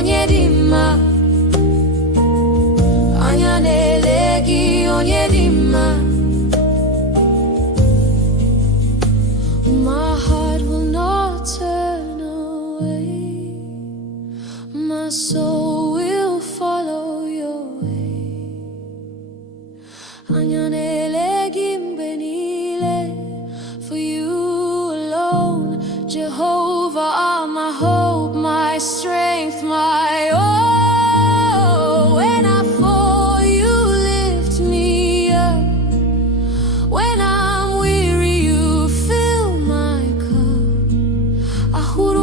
onye dị mma. Anya na-ele gị onye dị mma. My heart will not turn away. My soul will follow your way. Anya na-ele gị mgbe niile. For you alone, Jehovah, are my hope, my strength, my all. When I fall, you lift me up. When I'm weary, you fill my cup. Ahụrụ